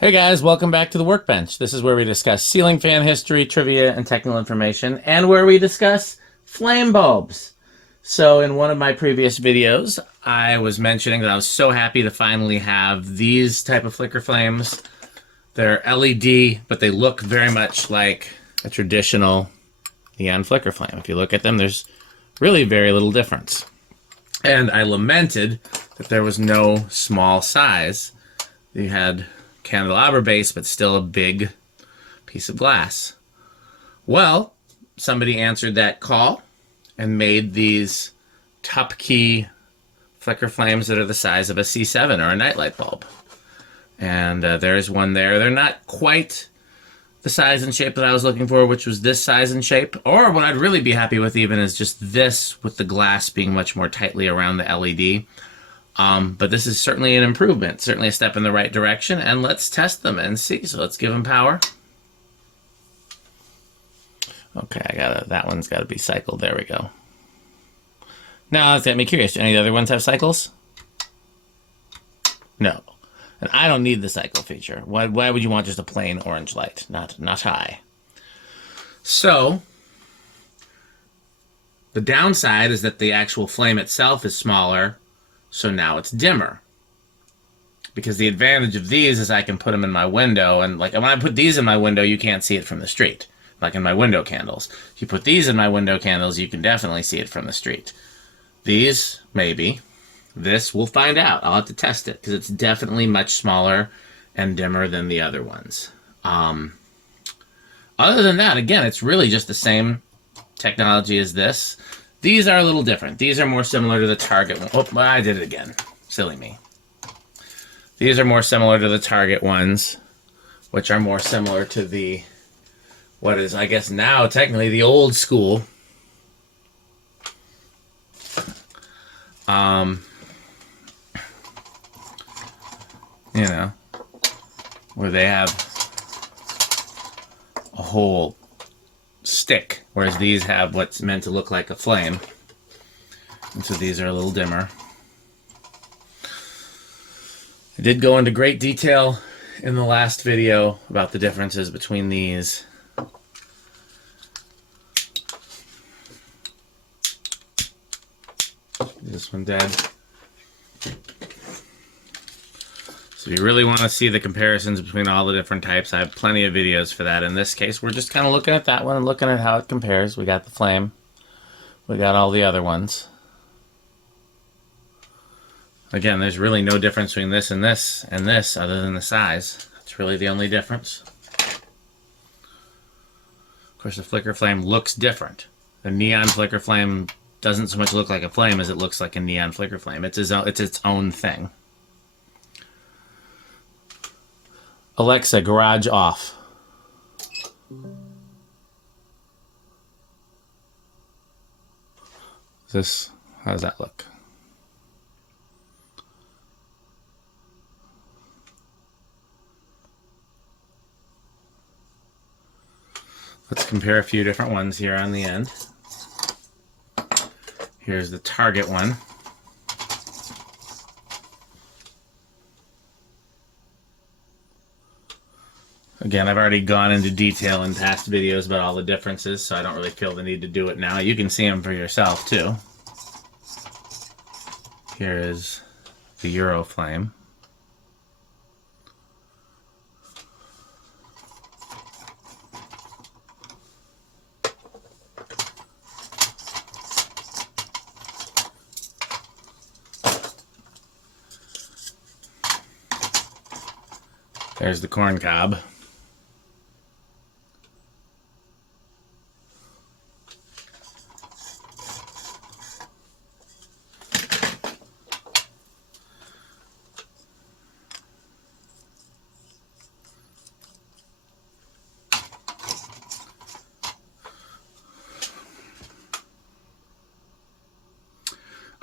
Hey guys, welcome back to the Workbench. This is where we discuss ceiling fan history, trivia, and technical information, and where we discuss flame bulbs. So in one of my previous videos, I was mentioning that I was so happy to finally have these type of flicker flames. They're LED, but they look very much like a traditional neon flicker flame. If you look at them, there's really very little difference. And I lamented that there was no small size. You had candelabra base, but still a big piece of glass. Well, somebody answered that call and made these Tupkee flicker flames that are the size of a C7 or a nightlight bulb. And there's one there. They're not quite the size and shape that I was looking for, which was this size and shape. Or what I'd really be happy with even is just this, with the glass being much more tightly around the LED. But this is certainly an improvement, certainly a step in the right direction, and let's test them and see. So let's give them power. Okay, that one's got to be cycled. There we go. Now that's got me curious. Do any of the other ones have cycles? No. And I don't need the cycle feature. Why would you want just a plain orange light? Not high. So the downside is that the actual flame itself is smaller. So now it's dimmer. Because the advantage of these is I can put them in my window, and like when I put these in my window, you can't see it from the street. Like in my window candles. If you put these in my window candles, you can definitely see it from the street. These, maybe. This, we'll find out. I'll have to test it, because it's definitely much smaller and dimmer than the other ones. Other than that, again, it's really just the same technology as this. These are a little different. These are more similar to the Target one. Oh, I did it again. Silly me. These are more similar to the Target ones, which are more similar to the, what is, I guess now, technically the old school. You know, where they have a whole stick, whereas these have what's meant to look like a flame, and so these are a little dimmer. I did go into great detail in the last video about the differences between these. This one dead. So if you really want to see the comparisons between all the different types, I have plenty of videos for that. In this case, we're just kind of looking at that one and looking at how it compares. We got the flame. We got all the other ones. Again, there's really no difference between this and this and this other than the size. That's really the only difference. Of course, the flicker flame looks different. The neon flicker flame doesn't so much look like a flame as it looks like a neon flicker flame. It's its own thing. Alexa, garage off. How does that look? Let's compare a few different ones here on the end. Here's the Target one. Again, I've already gone into detail in past videos about all the differences, so I don't really feel the need to do it now. You can see them for yourself, too. Here is the Euroflame. There's the corn cob.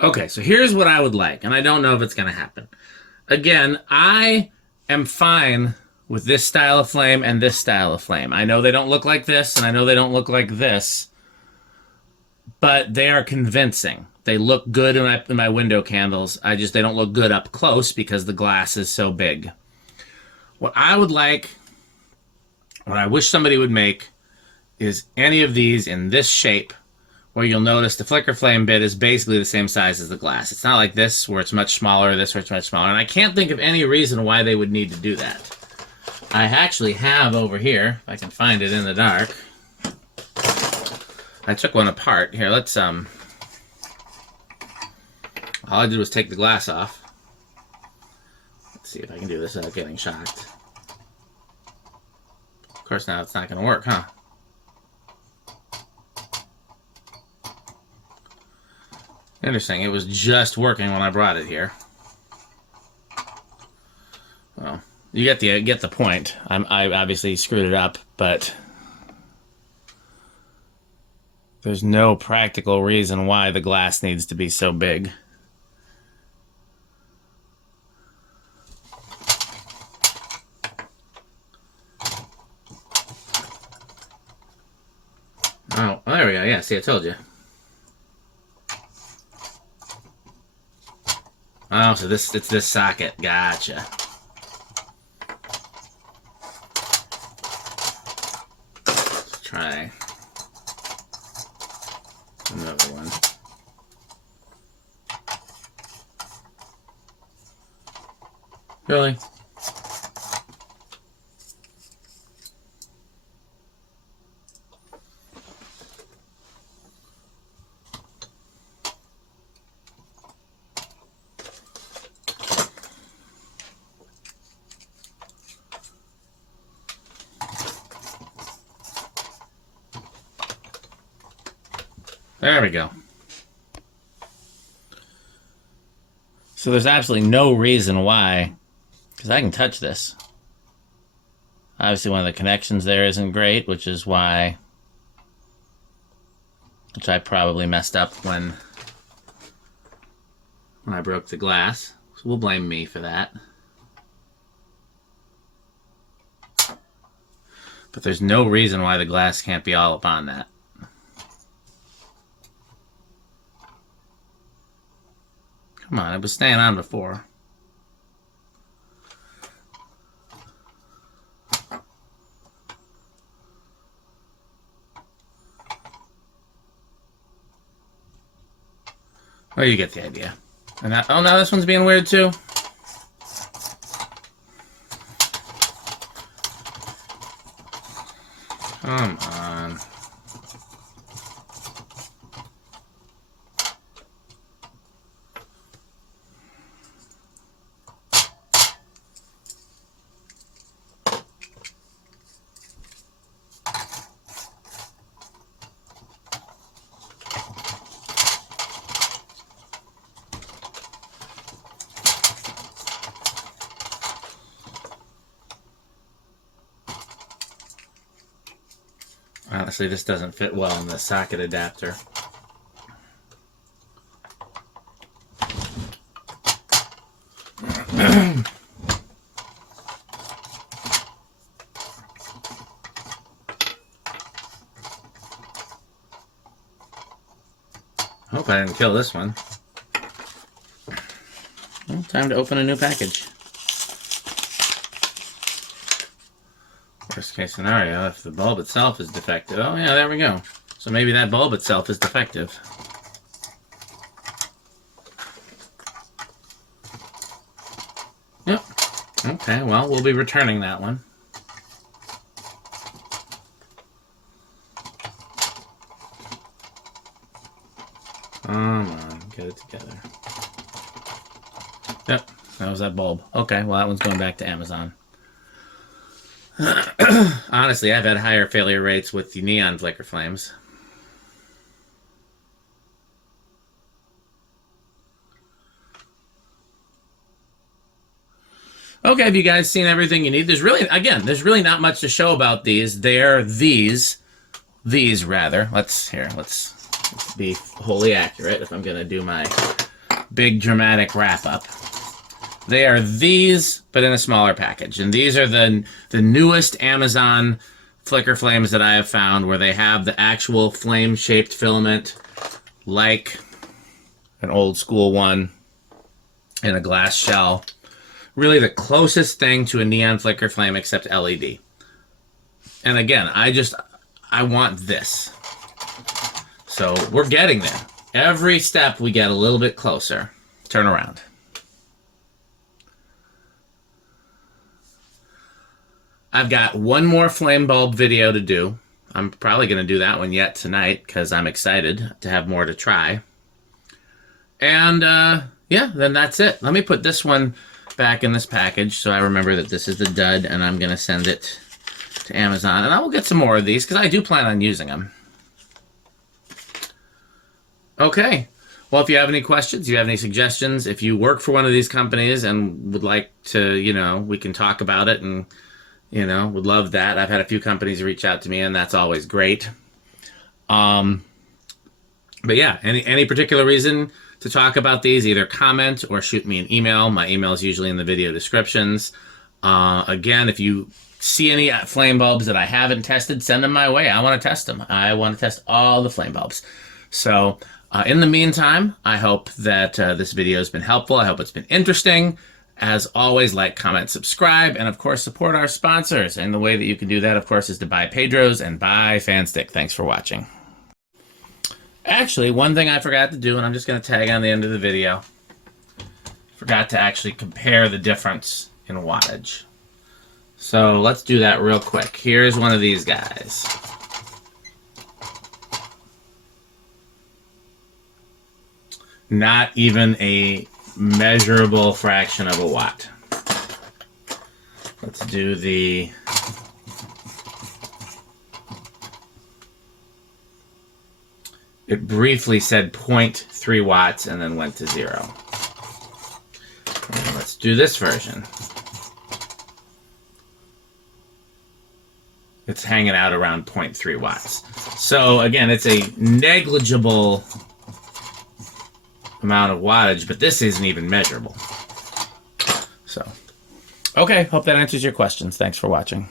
Okay, so here's what I would like, and I don't know if it's going to happen. Again, I am fine with this style of flame and this style of flame. I know they don't look like this, and I know they don't look like this, but they are convincing. They look good in my window candles. They don't look good up close because the glass is so big. What I would like, what I wish somebody would make, is any of these in this shape, where you'll notice the flicker flame bit is basically the same size as the glass. It's not like this, where it's much smaller, this where it's much smaller. And I can't think of any reason why they would need to do that. I actually have over here, if I can find it in the dark, I took one apart. Here, let's, all I did was take the glass off. Let's see if I can do this without getting shocked. Of course, now it's not going to work, huh? Interesting. It was just working when I brought it here. Well, you get the point. I obviously screwed it up, but there's no practical reason why the glass needs to be so big. Oh, there we go. Yeah, see, I told you. Oh, so it's this socket. Gotcha. Let's try another one. Really? There we go. So there's absolutely no reason why, because I can touch this. Obviously one of the connections there isn't great, which I probably messed up when I broke the glass. So we'll blame me for that. But there's no reason why the glass can't be all up on that. Come on, it was staying on before. Well, you get the idea. And that, oh, now this one's being weird too. Come on. Honestly, this doesn't fit well in the socket adapter. Hope I didn't kill this one. Well, time to open a new package. Worst case scenario, if the bulb itself is defective. Oh yeah, there we go. So maybe that bulb itself is defective. Yep. Okay, well, we'll be returning that one. Come on, get it together. Yep, that was that bulb. Okay, well, that one's going back to Amazon. Honestly, I've had higher failure rates with the neon flicker flames. Okay, have you guys seen everything you need? There's really not much to show about these. They're these rather. Let's be wholly accurate if I'm gonna do my big dramatic wrap up. They are these, but in a smaller package. And these are the newest Amazon flicker flames that I have found, where they have the actual flame-shaped filament, like an old school one in a glass shell, really the closest thing to a neon flicker flame except LED. And again, I want this. So we're getting there. Every step we get a little bit closer. Turn around. I've got one more flame bulb video to do. I'm probably going to do that one yet tonight because I'm excited to have more to try. And yeah, then that's it. Let me put this one back in this package so I remember that this is the dud, and I'm going to send it to Amazon. And I will get some more of these because I do plan on using them. Okay. Well, if you have any questions, you have any suggestions, if you work for one of these companies and would like to, you know, we can talk about it, and, you know, would love that. I've had a few companies reach out to me, and that's always great. But yeah, any particular reason to talk about these, either comment or shoot me an email. My email is usually in the video descriptions. Again, if you see any flame bulbs that I haven't tested, send them my way. I want to test them. I want to test all the flame bulbs. So in the meantime, I hope that this video has been helpful. I hope it's been interesting. As always, like, comment, subscribe, and of course, support our sponsors. And the way that you can do that, of course, is to buy Pedro's and buy Fanstick. Thanks for watching. Actually, one thing I forgot to do, and I'm just going to tag on the end of the video, forgot to actually compare the difference in wattage. So let's do that real quick. Here's one of these guys. Not even a measurable fraction of a watt. Let's do the... It briefly said 0.3 watts and then went to 0. And let's do this version. It's hanging out around 0.3 watts. So again, it's a negligible amount of wattage, but this isn't even measurable. So, okay, hope that answers your questions. Thanks for watching.